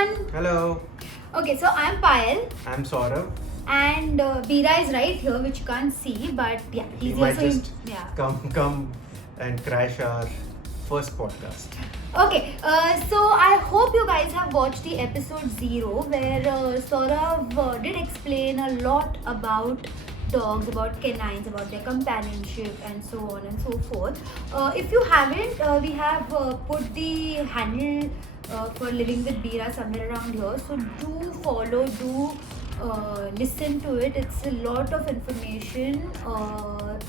everyone. Hello, Okay, so I'm Payal I'm Saurav. and Bira is right here, which you can't see, but yeah, He he's might also in. just Yeah. come and crash our first podcast. Okay, so I hope you guys have watched the episode 0 where Saurav did explain a lot about dogs, about canines, about their companionship, and so on and so forth. If you haven't, we have put the handle for living with Bira somewhere around here. So do follow, do listen to it. It's a lot of information.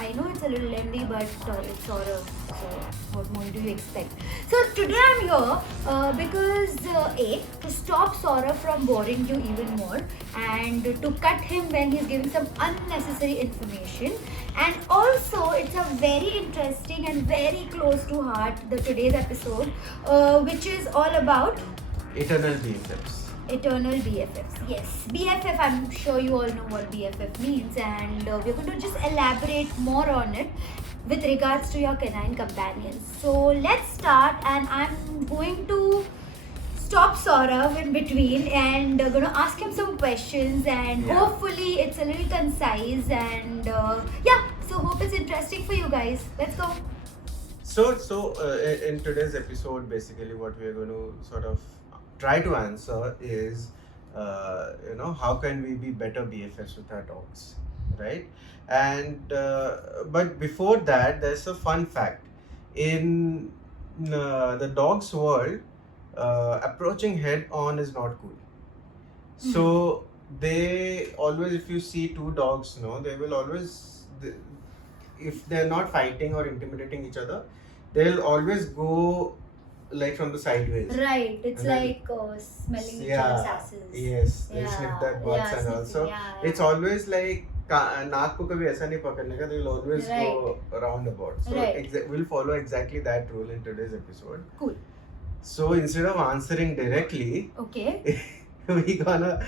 I know it's a little lengthy, but it's sort of. So, what more do you expect? So, today I'm here because A, to stop Saurabh from boring you even more, and to cut him when he's giving some unnecessary information. And also, it's a very interesting and very close to heart, the today's episode, which is all about Eternal BFFs. Eternal BFFs. Yes, BFF, I'm sure you all know what BFF means, and we're going to just elaborate more on it with regards to your canine companions. So let's start, and I'm going to stop Saurav in between and going to ask him some questions, and Yeah. hopefully it's a little concise. And yeah, so hope it's interesting for you guys. Let's go. So in today's episode, basically, what we are going to sort of try to answer is, how can we be better BFFs with our dogs, right? And but before that, there's a fun fact. In the dog's world, approaching head on is not cool. So they always, if you see two dogs, they will always, if they're not fighting or intimidating each other, they'll always go like from the sideways. Right, it's And then- like smelling each Yeah, other's asses. Yes, they Yeah, snip their butts yeah, and sniffing, also yeah, it's yeah. always like नाक को कभी ऐसा नहीं पकड़ने का, they will always go roundabout. So Right. we'll follow exactly that rule in today's episode. Cool. So instead of answering directly, Okay. we gonna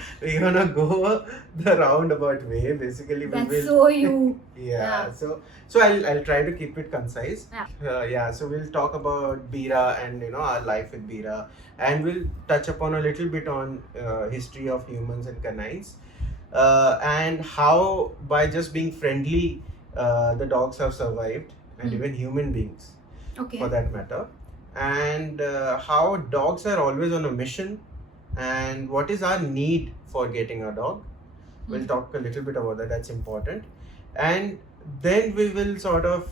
go the roundabout way. Basically, we That's will. so you. Yeah. Yeah. So I'll try to keep it concise. Yeah. So we'll talk about Bira and our life with Bira, and we'll touch upon a little bit on history of humans and canines, and how by just being friendly, the dogs have survived, and Hmm. even human beings Okay. for that matter, and how dogs are always on a mission, and what is our need for getting a dog. We'll Hmm. talk a little bit about that. That's important. And then we will sort of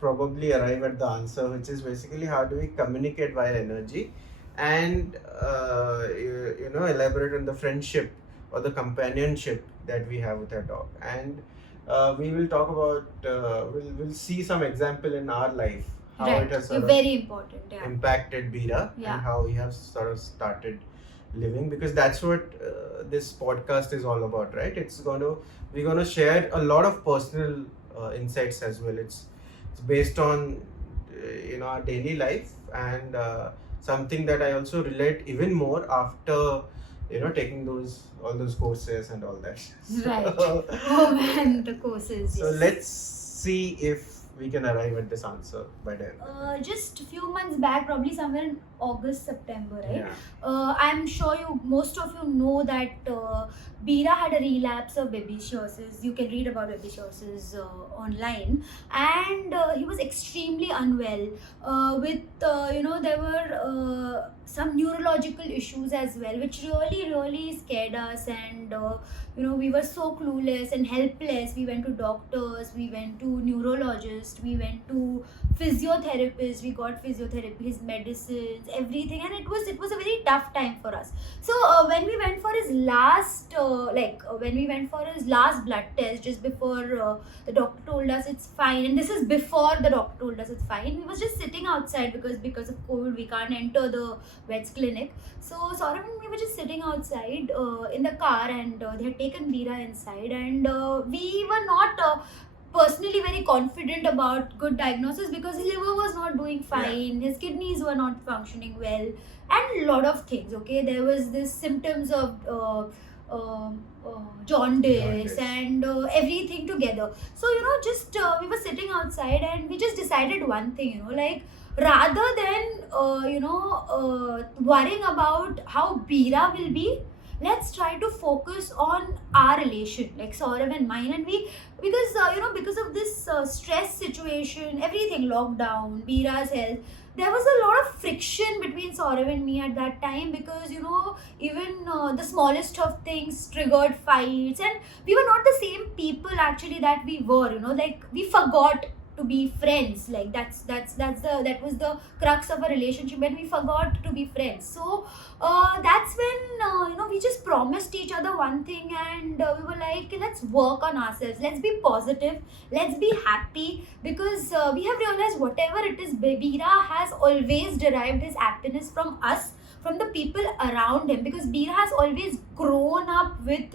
probably arrive at the answer, which is basically how do we communicate via energy and elaborate on the friendship or the companionship that we have with our dog. And we will talk about we'll see some example in our life how Right. it has sort of Very important. Yeah. impacted Bira Yeah. and how we have sort of started living, because that's what this podcast is all about, right? We're gonna share a lot of personal insights as well. It's based on our daily life, and something that I also relate even more after taking all those courses and all that. Right. So, Oh man, the courses. so Yes. let's see if we can arrive at this answer by then. Just a few months back, probably somewhere in August, September, right? Yeah. I'm sure most of you know that Bira had a relapse of babesiosis. You can read about babesiosis online, and he was extremely unwell. There were some neurological issues as well, which really scared us, and we were so clueless and helpless. We went to doctors, we went to neurologists, we went to physiotherapists, we got physiotherapy, his medicines, everything, and it was a very tough time for us. So when we went for his last blood test, just before the doctor told us it's fine, and this is before the doctor told us it's fine, we was just sitting outside because of COVID we can't enter the vet's clinic. So Saurabh and me were just sitting outside in the car, and they had taken Bira inside, and we were not personally very confident about good diagnosis because his liver was not doing fine, his kidneys were not functioning well, and a lot of things. Okay, there was this symptoms of jaundice Jaundice. and everything together. So we were sitting outside, and we just decided one thing, like rather than worrying about how Bira will be, let's try to focus on our relation, like Saurav and mine. And we, because because of this stress situation, everything, lockdown, Bira's health, there was a lot of friction between Saurav and me at that time, because even the smallest of things triggered fights, and we were not the same people actually that we were. Like, we forgot to be friends. Like, that was the crux of a relationship, when we forgot to be friends. So that's when we just promised each other one thing, and we were like, let's work on ourselves, let's be positive, let's be happy, because we have realized whatever it is, Bira has always derived his happiness from us, from the people around him, because Bira has always grown up with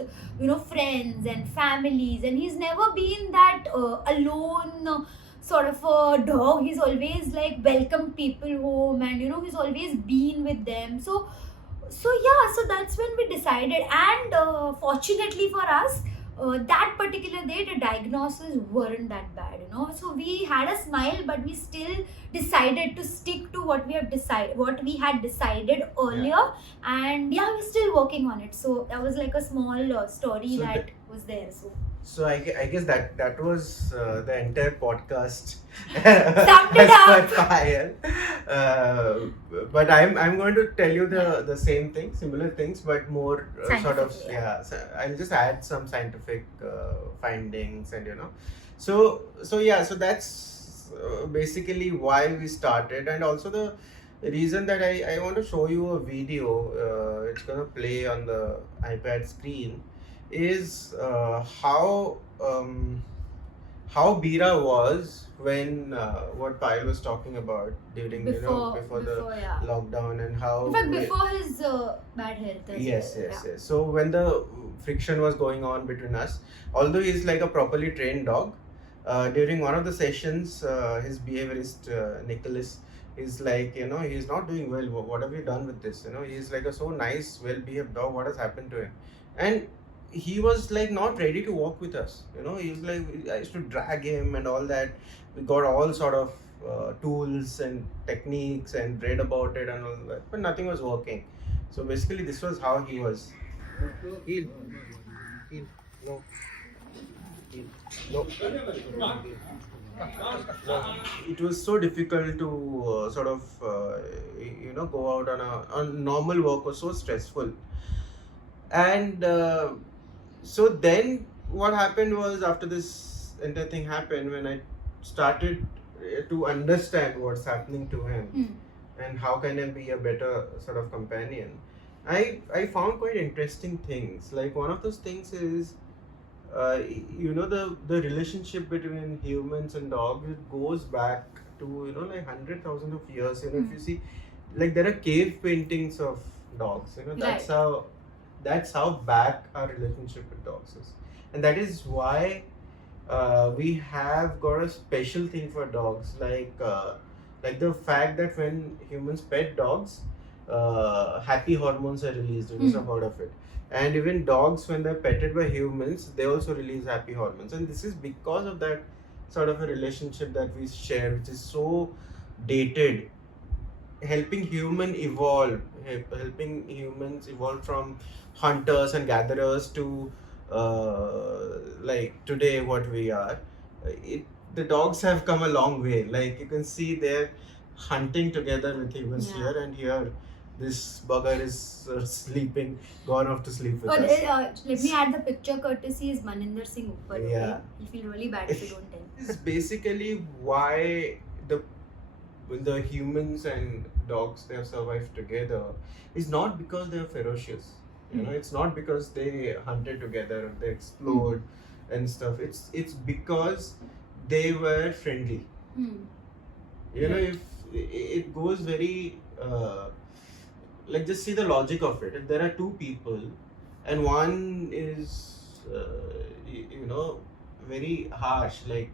friends and families, and he's never been that alone sort of a dog. He's always like welcomed people home, and he's always been with them. So yeah, so that's when we decided. And fortunately for us, that particular day the diagnosis weren't that bad, so we had a smile, but we still decided to stick to what we had decided earlier. And yeah, we're still working on it. So that was like a small story So that was there. So I guess that was the entire podcast. Summed it as up. per Payal. But I'm going to tell you the same thing, similar things, but more sort of Scientific, yeah. So I'll just add some scientific findings, and so yeah, so that's basically why we started. And also the reason that I want to show you a video, it's gonna play on the iPad screen, is how Bira was when what Payal was talking about during before the yeah. lockdown, and how In fact, before his bad health as yes, well. yes, yes. So when the friction was going on between us, although he's like a properly trained dog, during one of the sessions, his behaviorist Nicholas is like, he's not doing well. What have you done with this? He's like a so nice, well-behaved dog. What has happened to him? And he was like not ready to walk with us. He's like, I used to drag him and all that. We got all sort of tools and techniques and read about it and all that, but nothing was working. So basically, this was how he was. Heel. Heel. No. Heel. No. No. It was so difficult to sort of go out on normal work. Was so stressful. And so then what happened was, after this entire thing happened, when I started to understand what's happening to him and how can I be a better sort of companion, I found quite interesting things. Like, one of those things is the relationship between humans and dogs, it goes back to like 100,000 of years. If you see, like, there are cave paintings of dogs. That's how back our relationship with dogs is. And that is why we have got a special thing for dogs. Like the fact that when humans pet dogs, happy hormones are released. You must have heard of it. And even dogs, when they're petted by humans, they also release happy hormones. And this is because of that sort of a relationship that we share, which is so dated, helping humans evolve from hunters and gatherers to like today what we are. The dogs have come a long way. Like, you can see they're hunting together with humans here, and here this bugger is sleeping, gone off to sleep with us. Let me add the picture courtesy is Maninder Singh Uppar. Yeah. You feel really bad if you don't tell. This is basically why the humans and dogs, they have survived together, is not because they are ferocious. It's not because they hunted together, they explored and stuff. It's because they were friendly. If it goes very like, just see the logic of it. If there are two people and one is very harsh, like,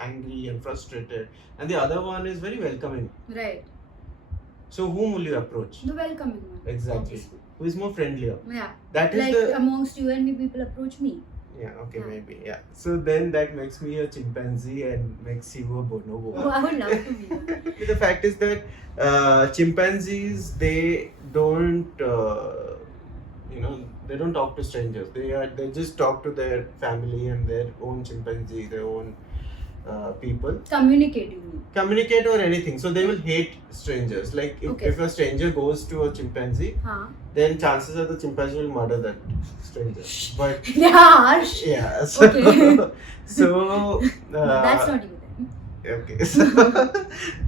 angry and frustrated, and the other one is very welcoming, Right. so whom will you approach? The welcoming one. Exactly. Obviously. Who is more friendlier? Yeah. That is Like, amongst you and me, people approach me. Yeah, okay, Yeah. maybe. Yeah. So then that makes me a chimpanzee and makes you a bonobo. Oh, I would love to be one. The fact is that chimpanzees, they don't, they don't talk to strangers. They just talk to their family and their own chimpanzee, their own people. Communicate, you mean? Communicate or anything. So they will hate strangers. Like if, Okay. if a stranger goes to a chimpanzee, Huh? then chances are the chimpanzee will murder that stranger. But Yeah, harsh. yeah, so Okay. so That's not you then. okay. So,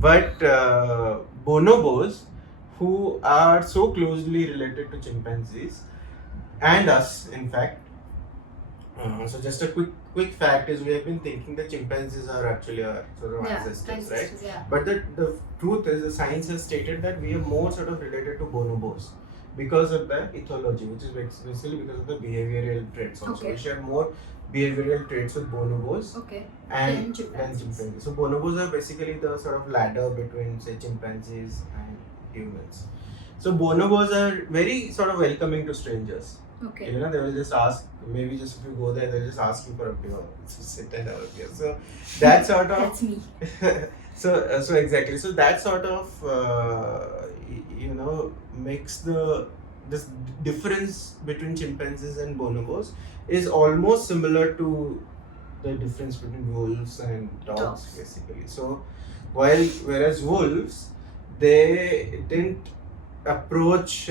but bonobos, who are so closely related to chimpanzees and us, in fact. So just a quick fact is we have been thinking that chimpanzees are actually our sort of ancestors, right? Yeah. But the truth is, the science has stated that we are more sort of related to bonobos because of the ethology, which is basically because of the behavioral traits also. Okay. We share more behavioral traits with bonobos Okay. and Than than chimpanzees. chimpanzees. So bonobos are basically the sort of ladder between, say, chimpanzees and humans. So bonobos are very sort of welcoming to strangers. Okay. You know, they will just ask, maybe just if you go there, they'll just ask you for a beer. So sit and have a beer. So that sort of That's me. so exactly. So that sort of makes this difference between chimpanzees and bonobos is almost similar to the difference between wolves and dogs. Basically. So whereas wolves, they didn't approach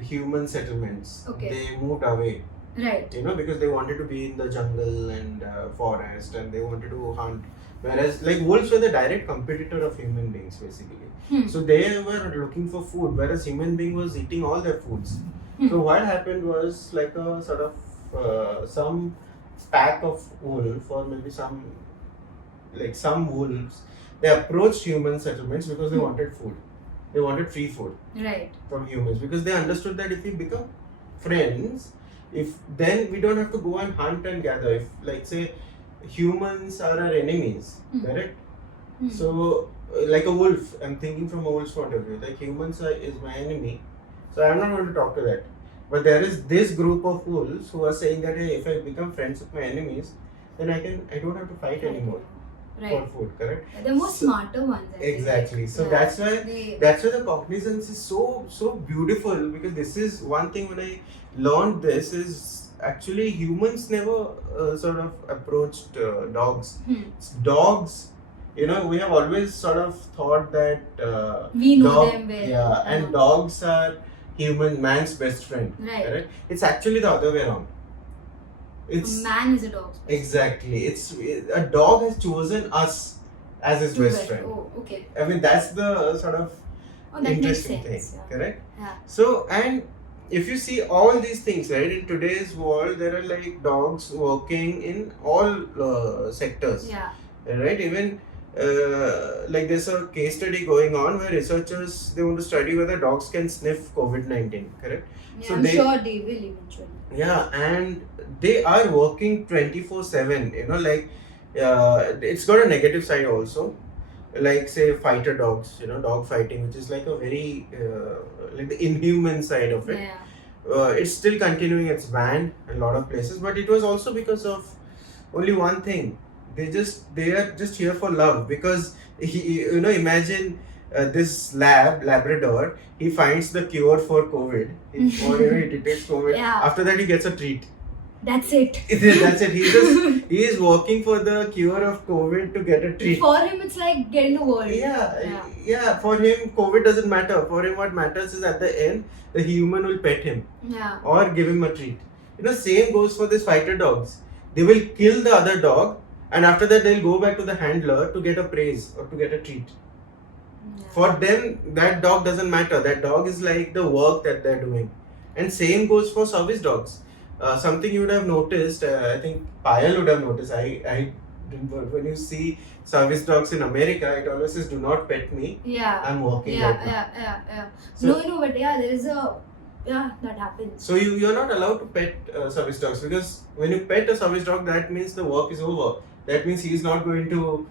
human settlements. Okay. They moved away. Right. Because they wanted to be in the jungle and forest, and they wanted to hunt. Whereas, like, wolves were the direct competitor of human beings, basically. So they were looking for food, whereas human being was eating all their foods. So what happened was like a sort of some pack of wolf, or maybe some wolves, they approached human settlements because they wanted food. They wanted free food. Right. From humans, because they understood that if we become friends, then we don't have to go and hunt and gather. If, like, say, humans are our enemies, correct? So like a wolf, I'm thinking from a wolf's point of view, like humans is my enemy, so I'm not going to talk to that. But there is this group of wolves who are saying that, hey, if I become friends with my enemies, then I don't have to fight anymore for food, correct? The more smarter ones. Exactly. So that's why the cognizance is so beautiful, because this is one thing when I learned this is actually humans never sort of approached dogs. Dogs, we have always sort of thought that we know them well. Yeah, and dogs are man's best friend. Right. Correct? It's actually the other way around. Man is a dog. Exactly. A dog has chosen us as his best friend. Oh, okay. I mean, that's the sort of interesting thing, correct? Yeah. So, and if you see all these things, right, in today's world, there are like dogs working in all sectors. Yeah. Right? Even like there's a case study going on where researchers, they want to study whether dogs can sniff COVID-19, correct? Yeah, So I'm sure they will eventually. Yeah, and they are working 24/7. It's got a negative side also. Like, say, fighter dogs, dog fighting, which is like a very like the inhuman side of it. Yeah. It's still continuing. It's banned in a lot of places, but it was also because of only one thing. They are just here for love, because imagine this Labrador, he finds the cure for COVID, or he detects COVID. Yeah. After that, he gets a treat. That's it. That's it. He is working for the cure of COVID to get a treat. For him, it's like getting the world. Yeah. For him, COVID doesn't matter. For him, what matters is at the end, the human will pet him. Yeah. Or give him a treat. Same goes for these fighter dogs. They will kill the other dog, and after that, they'll go back to the handler to get a praise or to get a treat. Yeah. For them, that dog doesn't matter. That dog is like the work that they're doing. And same goes for service dogs. Something you would have noticed, I think Payal would have noticed. I didn't, when you see service dogs in America, it always says, "Do not pet me. Yeah. I'm working right now." Yeah. So, but there is a that happens. So you're not allowed to pet service dogs, because when you pet a service dog, that means the work is over. That means he's not going to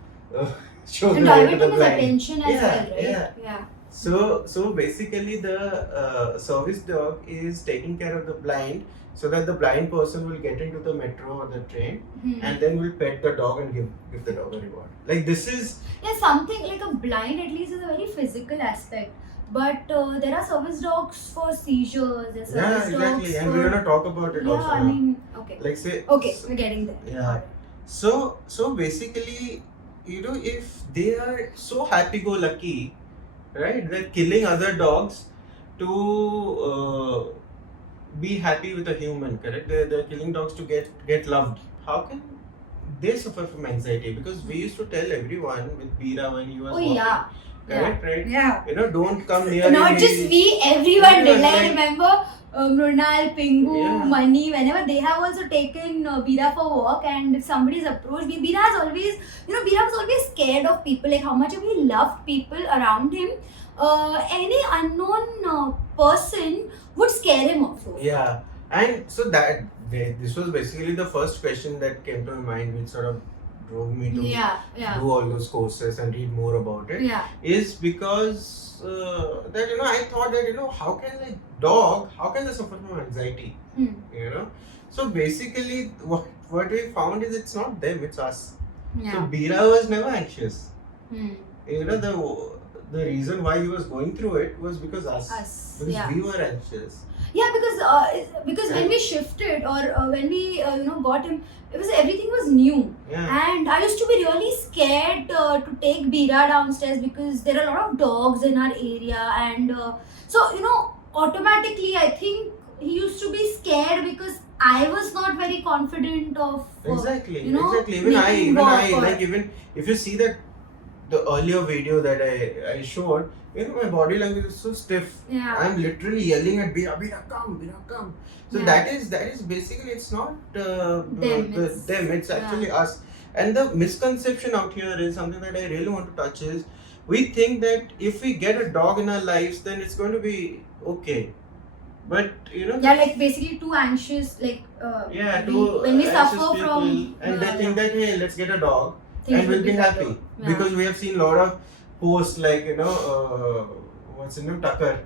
show the way to the blind. Attention as well, right? Yeah. So basically, the service dog is taking care of the blind, so that the blind person will get into the metro or the train, and then will pet the dog and give the dog a reward. Like this is Yeah, something like a blind at least is a very physical aspect. But there are service dogs for seizures. There's yeah, service exactly, dogs and for... we're gonna talk about it Yeah, also I now. mean, okay. Like say Okay, we're getting there. Yeah. So basically, if they are so happy-go-lucky, right? They're killing other dogs to be happy with a human, correct? They're killing dogs to get loved. How can they suffer from anxiety? Because we used to tell everyone with Bira when he was Oh, walking, yeah. correct, right? Yeah. Don't come near Not me. just we, everyone did. Everyone, Like, I like- remember Mrunal, Pingu, Yeah. Mani, whenever they have also taken Bira for walk, and if somebody is approached, Bira has always, Bira was always scared of people, like how much he loved people around him. Any unknown person would scare him also. Yeah, and so this was basically the first question that came to my mind, which sort of drove me to Yeah, yeah, do all those courses and read more about it. yeah. Is because that I thought that how can they suffer from anxiety? Hmm. So basically, what we found is it's not them, it's us. So Yeah. Bira was never anxious. Hmm. The reason why he was going through it was because Us. because Yeah. we were anxious. Yeah, because when we shifted or when we got him, it was everything was new, Yeah. and I used to be really scared to take Bira downstairs because there are a lot of dogs in our area, and so automatically I think he used to be scared because I was not very confident of Exactly. making Even I, work or- like, even if you see that the earlier video that I showed, my body language is so stiff. yeah. I'm literally yelling at Bira, Bira, come. So Yeah. that is basically, it's not It's- them. It's actually us. And the misconception out here is something that I really want to touch is, we think that if we get a dog in our lives, then it's going to be okay. But Yeah, like basically too anxious, like yeah, when we anxious suffer people, from and they think that, hey, let's get a dog things and will we'll be better. happy. Yeah. Because we have seen a lot of posts like what's his name, Tucker.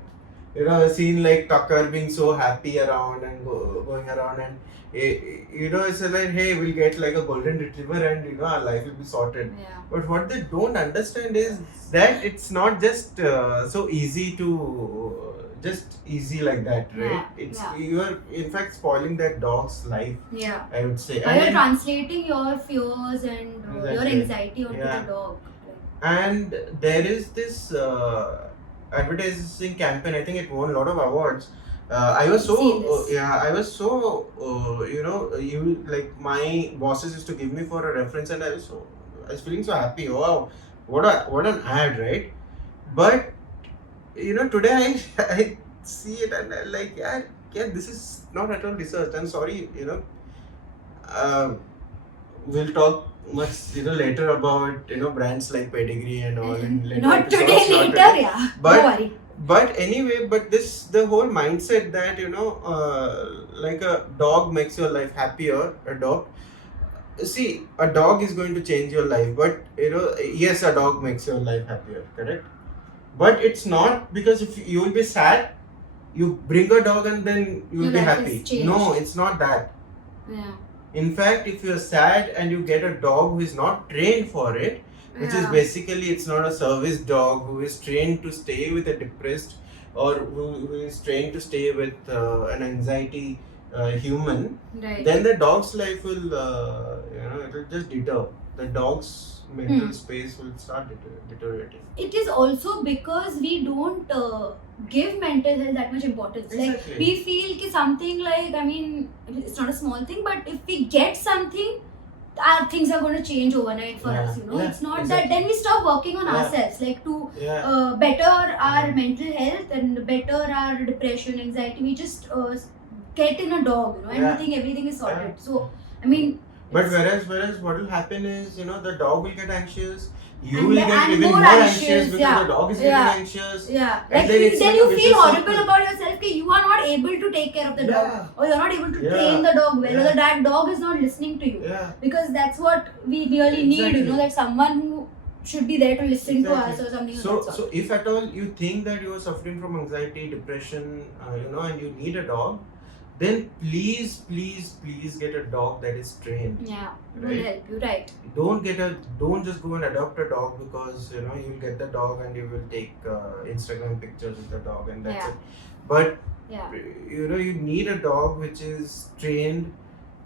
I've seen like Tucker being so happy around and going around, and it's like, hey, we'll get like a golden retriever and our life will be sorted. Yeah. But what they don't understand is that it's not just so easy to just easy like that, right? Yeah. You are in fact spoiling that dog's life, Yeah. I would say. But And you're then- translating your fears and your Exactly. anxiety onto Yeah. the dog. And there is this advertising campaign. I think it won a lot of awards. I was so Seen this. I was so like, my bosses used to give me for a reference, and I was feeling so happy. Wow, what an ad, right? But today I see it and I'm like, yeah, this is not at all researched. I'm sorry, we'll talk much later about brands like Pedigree and all in later Not episodes, today, not later, today. yeah. But- Don't worry. But anyway, the whole mindset that like a dog makes your life happier. See, a dog is going to change your life, but yes, a dog makes your life happier, correct? But it's not because if you will be sad, you bring a dog and then you will Your be life happy. is changed. No, it's not that. Yeah. In fact, if you're sad and you get a dog who is not trained for it, which is Yeah. basically, it's not a service dog who is trained to stay with a depressed, or who is trained to stay with an anxiety human, Right. then the dog's life will it will just deter. The dog's mental space will start deteriorating. It is also because we don't give mental health that much importance. Exactly. Like, we feel ki something like, I mean, it's not a small thing, but if we get something, our things are going to change overnight for Yeah. us. Yeah, It's not exactly. that then we stop working on Yeah. ourselves, like to Yeah. better our mental health and better our depression, anxiety. We just get in a dog, and Yeah. we think everything is sorted. Yeah. So, I mean, But it's- whereas what will happen is, the dog will get anxious, you And will the- get and even more more anxious anxious, because yeah. the dog is Yeah. getting anxious. yeah, And like then it's then like you a feel vicious horrible cycle. about yourself that you are not able to take care of the dog, Yeah. or you're not able to Yeah. train the dog well, or Yeah. that dog is not listening to you. Yeah. Because that's what we really need, Exactly. that someone who should be there to listen to us Exactly. or something of So, that so sort. if at all you think that you are suffering from anxiety, depression, and you need a dog, then please get a dog that is trained. Yeah, will Right. help you, right? Don't just go and adopt a dog because you'll get the dog and you will take Instagram pictures with the dog and that's Yeah. it. But Yeah. you need a dog which is trained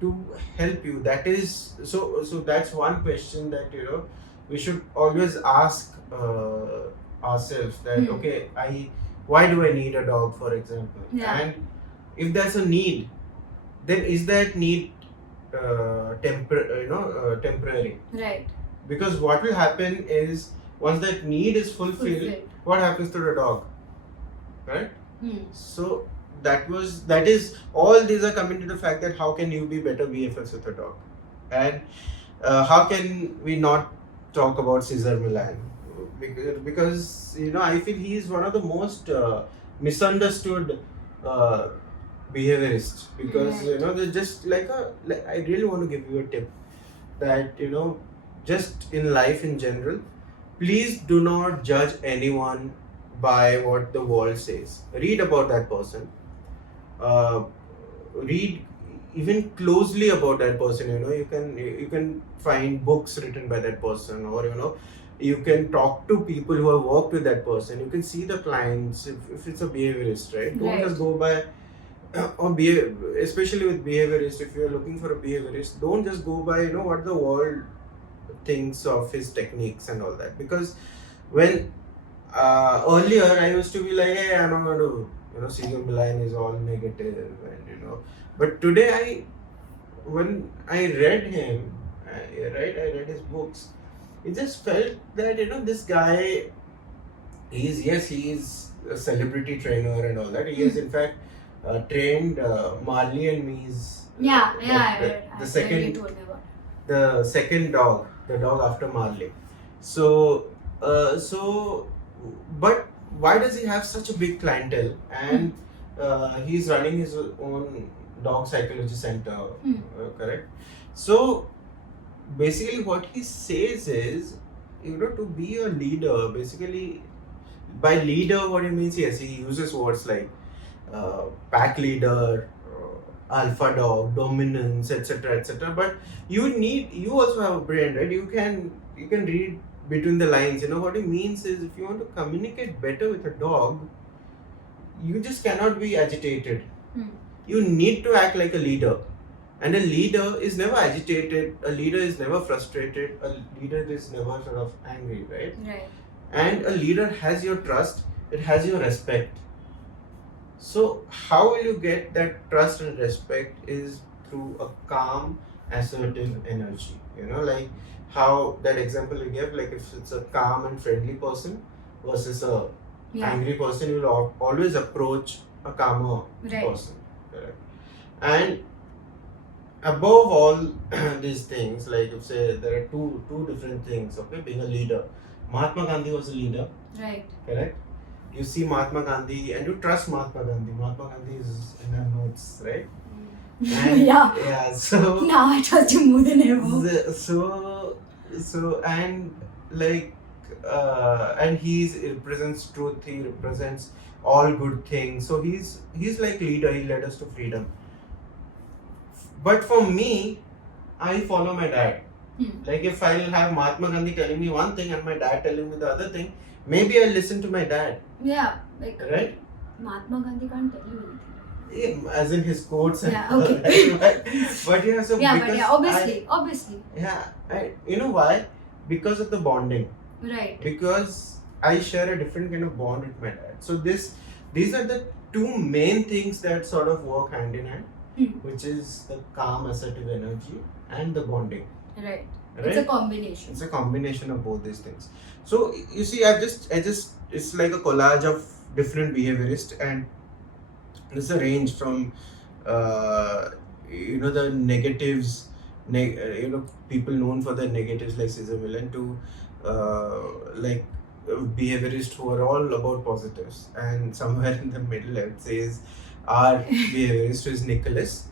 to help you. That is so that's one question that we should always ask ourselves that Hmm. okay, why do I need a dog, for example? Yeah. And if there's a need, then is that need temporary? Right. Because what will happen is once that need is fulfilled, what happens to the dog, right? So that is all these are coming to the fact that how can you be better BFFs with a dog, and how can we not talk about Cesar Millan, because I feel he is one of the most misunderstood behaviorists, because Right. they're just like I really want to give you a tip that just in life in general, please do not judge anyone by what the world says. Read about that person, uh, read even closely about that person. You can find books written by that person, or you can talk to people who have worked with that person. You can see the clients if it's a behaviorist, right? Don't Right. just go by or especially with behaviorist. If you're looking for a behaviorist, don't just go by what the world thinks of his techniques and all that, because when earlier I used to be like, hey, I'm not going to Cesar Millan is all negative, and but today when I read him, I read his books, it just felt that this guy, he is a celebrity trainer and all that. He has in fact trained Marley and Me's the second You told me about it. the second dog, the dog after Marley. So, but why does he have such a big clientele? And he's running his own dog psychology center, correct? So, basically, what he says is, to be a leader, basically, by leader, what he means, yes, he uses words like pack leader, alpha dog, dominance, etc., etc. But you also have a brain, right? You can read between the lines. What he means is, if you want to communicate better with a dog, you just cannot be agitated. You need to act like a leader. And a leader is never agitated, a leader is never frustrated, a leader is never sort of angry, right? Right. And a leader has your trust, it has your respect. So, how will you get that trust and respect is through a calm, assertive energy. Like how that example you gave, like if it's a calm and friendly person versus a angry person, you will always approach a calmer person. Correct. And above all these things, like you say, there are two different things. Okay, being a leader, Mahatma Gandhi was a leader. Right. Correct. You see Mahatma Gandhi and you trust Mahatma Gandhi. Mahatma Gandhi is in our notes, right? And, Yeah. So Now I trust you more than ever. so and like and he represents truth. He represents all good things. So he's like leader. He led us to freedom. But for me, I follow my dad. Like if I'll have Mahatma Gandhi telling me one thing and my dad telling me the other thing, maybe I'll listen to my dad. Yeah, like right? Mahatma Gandhi can't tell you anything. Yeah, as in his quotes. And yeah, okay. but yeah, so yeah, because but yeah, obviously. You know why? Because of the bonding. Right. Because I share a different kind of bond with my dad. So these are the two main things that sort of work hand in hand, which is the calm, assertive energy and the bonding. Right. It's a combination. It's a combination of both these things. So you see, I just it's like a collage of different behaviorists, and there's a range from the negatives, people known for their negatives like Cesar Millan to like behaviorists who are all about positives, and somewhere in the middle I would say is our behaviorist who is Nicholas.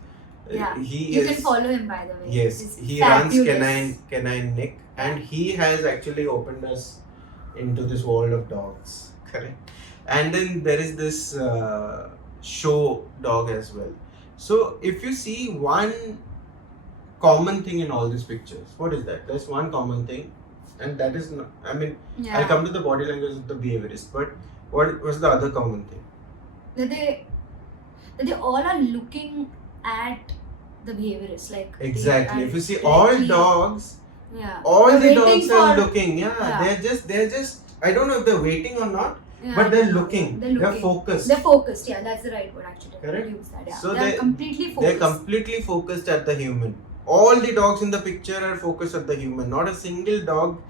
Yeah, you can follow him, by the way. Yes, he runs Canine Nick. and he has actually opened us into this world of dogs, correct? And then there is this show dog as well. So if you see one common thing in all these pictures, what is that? There's one common thing, and that is not, I mean, Yeah. I'll come to the body language of the behaviorist, but what was the other common thing? That they all are looking at the behaviorist, like Exactly. they If you see are all directly- dogs, yeah, all They're the waiting dogs are for- looking. Yeah, Yeah. they're just. I don't know if they're waiting or not, yeah, but they're looking. They're looking. focused. They're focused. Yeah, that's the right word actually. Correct. Use that. Yeah. So they're they- completely focused. They're completely focused at the human. All the dogs in the picture are focused at the human. Not a single dog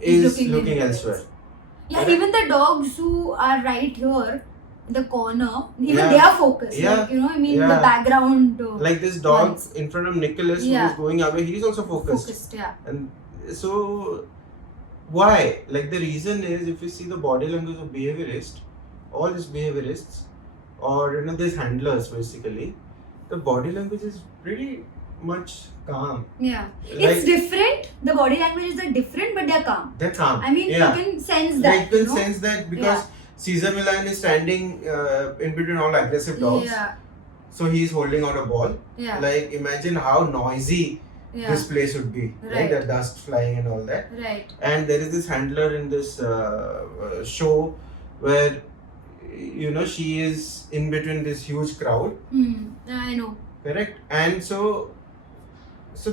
is looking looking anywhere elsewhere. Yeah, Correct. even the dogs who are right here in the corner, even Yeah. they are focused. Yeah. Like, I mean, Yeah. the background. Like this dog Ones. in front of Nicholas who Yeah. is going away, he's also focused. Yeah. And so, why? Like the reason is, if you see the body language of behaviorist, all these behaviorists, or these handlers basically, the body language is pretty much calm. Yeah. Like, It's different. The body languages are different, but they're calm. they're calm. I mean, yeah. you can sense Like, that. you you can know? sense that because Caesar Milan is standing in between all aggressive dogs. Yeah. So he's holding out a ball. Yeah. Like, imagine how noisy Yeah. this place would be. Right. The dust flying and all that. Right. And there is this handler in this show where she is in between this huge crowd, I know. correct? And so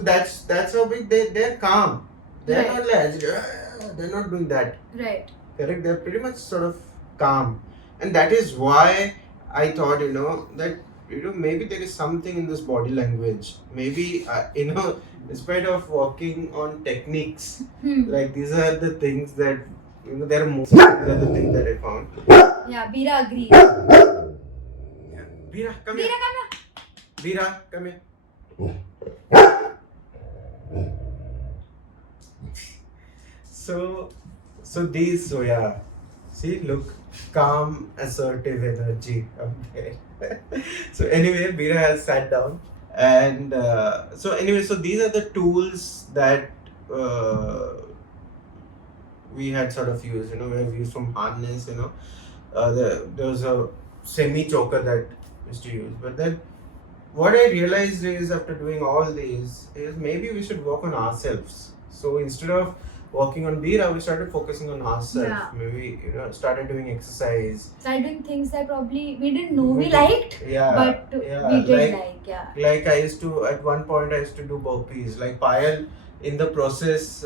that's how big they're calm. They're Right. not like they're not doing that, Right. correct? They're pretty much sort of calm, and that is why I thought that maybe there is something in this body language. Maybe in spite of working on techniques, like these are the things that there are most. These are the things that I found. Yeah, Bira agrees. Yeah. Veera, come here. Bira, come here. Veera, come here. So yeah. See, look, calm, assertive energy up there. So anyway, Veera has sat down, and so these are the tools that we had sort of used. We have used from harness. There was a semi choker that used to use, but then what I realized is, after doing all these, is maybe we should work on ourselves. So instead of working on Veera, we started focusing on ourselves. Yeah. Maybe started doing exercise. Started doing things that probably we didn't know we We- liked, Yeah, but yeah, we did like- like. Yeah. like I used to, at one point I used to do burpees. Like Payal, in the process,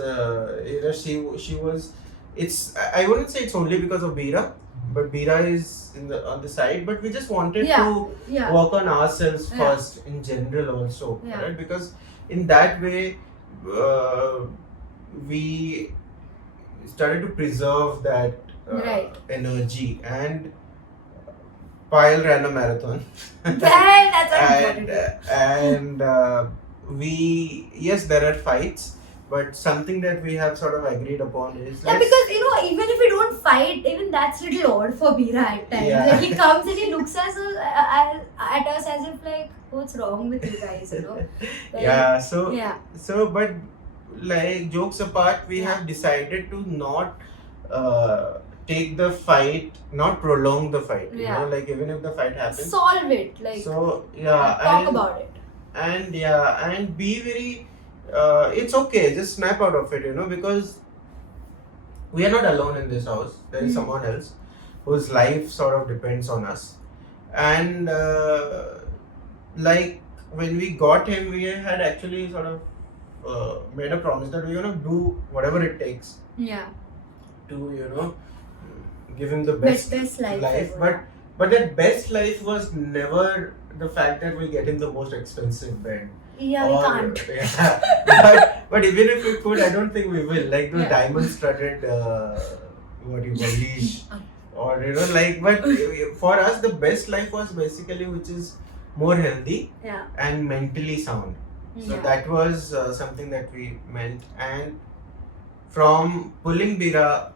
she was. I wouldn't say it's only because of Veera, but Veera is on the side. But we just wanted Yeah. to Yeah. work on ourselves Yeah. first in general also, Yeah. right? Because in that way we started to preserve that Right. energy. And Payal ran a marathon. Well, that's what and important. yes, there are fights, but something that we have sort of agreed upon is Yeah, because even if we don't fight, even that's little odd for Bira at times. Yeah. Like he comes and he looks at us as if like, what's wrong with you guys? Like, yeah, but like, jokes apart, we Yeah. have decided to not take the fight, not prolong the fight. Yeah. Like, even if the fight happens, Solve it. Like so yeah, talk about it. and be very it's okay, just snap out of it, because we are not alone in this house. There is someone else whose life sort of depends on us. And like, when we got him, we had actually sort of made a promise that we're going to do whatever it takes Yeah. to give him the best Best life life. ever. But that best life was never the fact that we'll get him the most expensive bed. Yeah, we can't. Yeah. but even if we could, I don't think we will. Like those Yeah. diamond studded leash, or but for us the best life was basically which is more healthy Yeah. and mentally sound. So Yeah. that was something that we meant. And from pulling Bira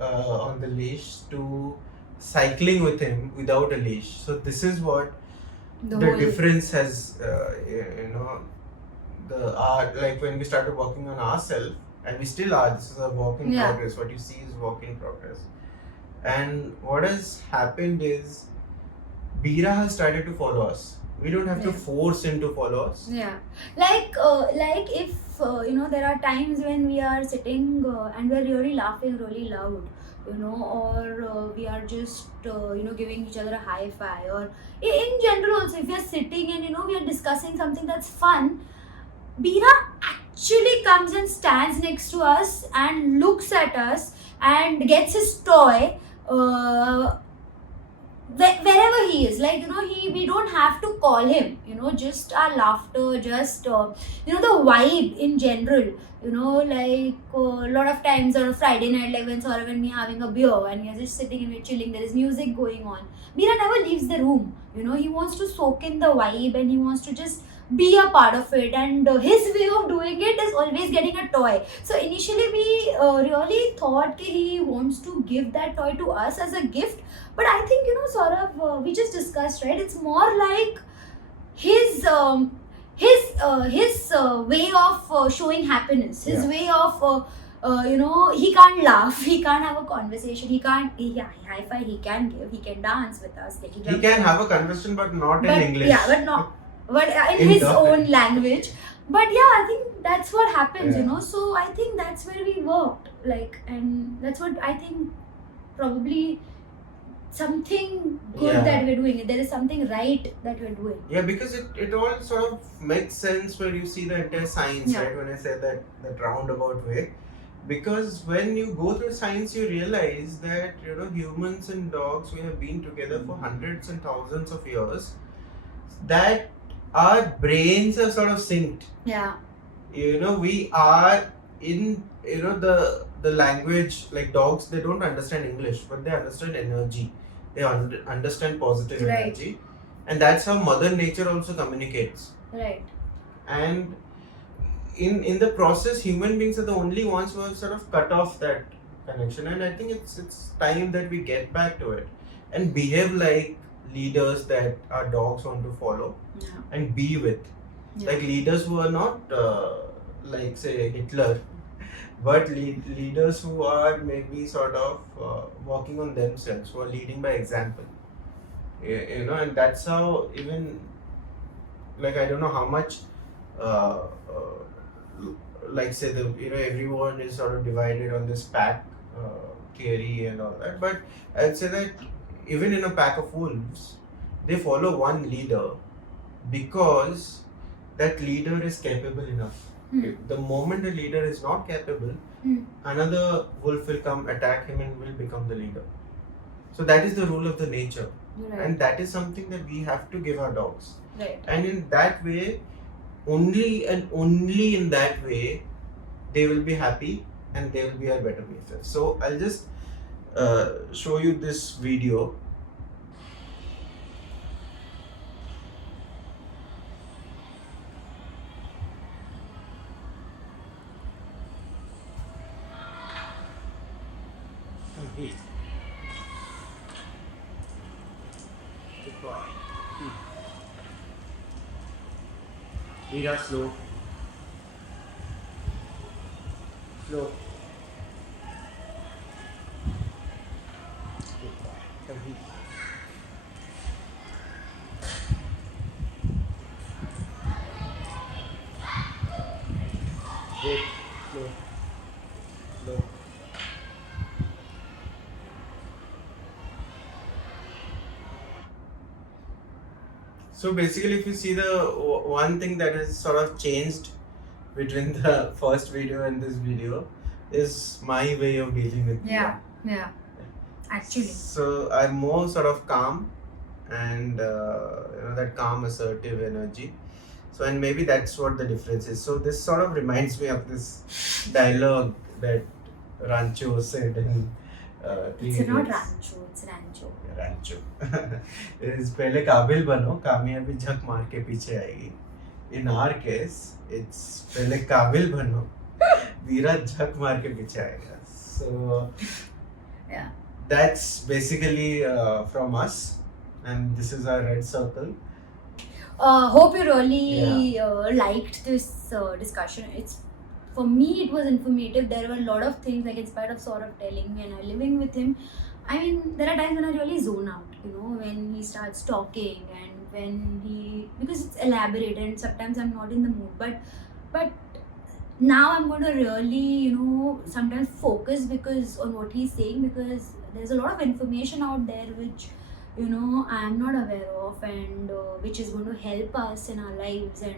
on the leash to cycling with him without a leash. So this is what the whole- difference has, the art, like when we started working on ourselves, and we still are. This is a work in Yeah. progress. What you see is work in progress. And what has happened is Bira has started to follow us. We don't have to Yeah. force him to follow us. Yeah, like if there are times when we are sitting and we're really laughing really loud, or we are just giving each other a high five, or in general also if we are sitting and we are discussing something that's fun, Bira actually comes and stands next to us and looks at us and gets his toy. Wherever he is, like we don't have to call him, just our laughter, just the vibe in general, like a lot of times on a Friday night, like when Saurav and me having a beer and we're just sitting and we're chilling, there is music going on, Mira never leaves the room. He wants to soak in the vibe and he wants to just be a part of it, and his way of doing it is always getting a toy. So initially we really thought he wants to give that toy to us as a gift, but I think we just discussed, right? It's more like his way of showing happiness, his Yeah. way of he can't laugh, he can't have a conversation, he can't high five, he can give, he can dance with us, like He can have a conversation, but not but in English. yeah, but not but in In his Dutch. own language. But yeah, I think that's what happens, Yeah. so I think that's where we worked, like, and that's what I think probably something good Yeah. that we're doing. There is something right that we're doing. Yeah, because it all sort of makes sense when you see the entire science, Yeah. right? When I said that roundabout way. Because when you go through science, you realize that humans and dogs, we have been together for hundreds and thousands of years. That our brains are sort of synced. Yeah. We are in the language, like dogs, they don't understand English, but they understand energy. They understand positive Right. energy, and that's how Mother Nature also communicates. Right. And in the process, human beings are the only ones who have sort of cut off that connection. And I think it's time that we get back to it and behave like leaders that our dogs want to follow Yeah. and be with. Yeah. Like leaders who are not like say Hitler, but leaders who are maybe sort of working on themselves, who are leading by example. And that's how, even like, I don't know how much like say the everyone is sort of divided on this pack theory and all that, but I'd say that even in a pack of wolves, they follow one leader because that leader is capable enough. Hmm. The moment the leader is not capable, Hmm. another wolf will come, attack him, and will become the leader. So that is the rule of the nature, Right. and that is something that we have to give our dogs. Right. And in that way, only and only in that way, they will be happy and they will be our better BFF. So I'll just show you this video. Good boy. Mira, slow. Slow. Good boy. Come here. Wait. Slow. Slow. So basically, if you see the one thing that has sort of changed between the first video and this video is my way of dealing with Mira. Yeah. Yeah. Actually. So I'm more sort of calm and that calm, assertive energy. So, and maybe that's what the difference is. So this sort of reminds me of this dialogue that Rancho said in Three It's not Idiots. Rancho, it's Rancho. Rancho. is पहले काबिल बनो, कामयाबी झक मार के पीछे आएगी. In our case, it's पहले काबिल बनो, वीरा झक मार के पीछे आएगा. So Yeah. that's basically from us, and this is our red circle. Hope you really liked this discussion. It's for me it was informative. There were a lot of things, like in spite of Saurabh telling me and I living with him, I mean, there are times when I really zone out, you know, when he starts talking and when because it's elaborate and sometimes I'm not in the mood. But now I'm going to really, you know, sometimes focus because on what he's saying, because there's a lot of information out there which, you know, I'm not aware of, and which is going to help us in our lives. And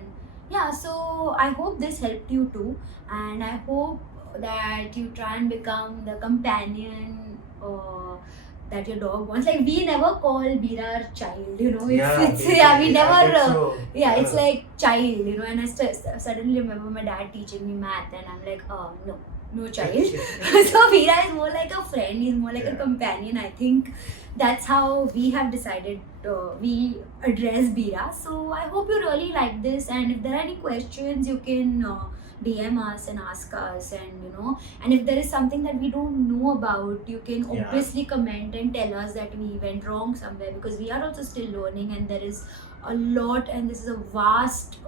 yeah, so I hope this helped you too, and I hope that you try and become the companion that your dog wants. Like, we never call Bira our child, you know. Yeah, we never. I get so, Yeah, it's like child, you know. And I suddenly remember my dad teaching me math, and I'm like, oh no child. So Veera is more like a friend. He's more like a companion. I think that's how we have decided we address Veera. So I hope you really like this. And if there are any questions, you can DM us and ask us. And you know, and if there is something that we don't know about, you can Yeah. obviously comment and tell us that we went wrong somewhere, because we are also still learning, and there is a lot, and this is a vast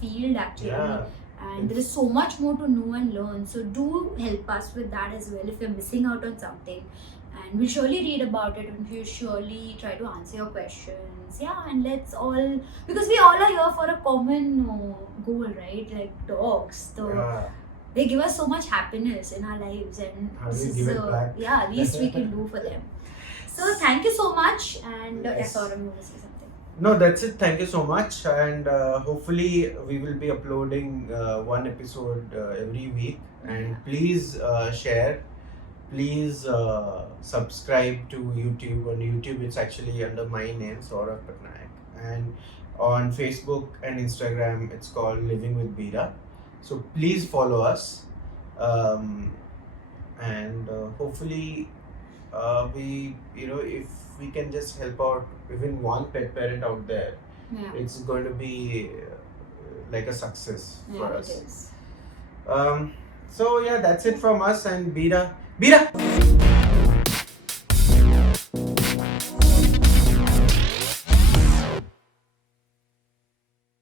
field actually. Yeah. And there is so much more to know and learn. So do help us with that as well if you're missing out on something. And we'll surely read about it, and we'll surely try to answer your questions. Yeah, and let's all, because we all are here for a common goal, right? Like dogs. So Yeah. they give us so much happiness in our lives, and How do this we is give it back? yeah, least we can do for them. So thank you so much. And Yes. Saurabh, you want to say something? No, that's it. Thank you so much. And hopefully, we will be uploading one episode every week. And please share. Please subscribe to YouTube. On YouTube, it's actually under my name, Saurabh Patnaik. And on Facebook and Instagram, it's called Living with Bira. So please follow us. And hopefully, if we can just help out even one pet parent out there, Yeah. it's going to be like a success for Yeah, it us. is. So yeah, that's it from us. And Bira.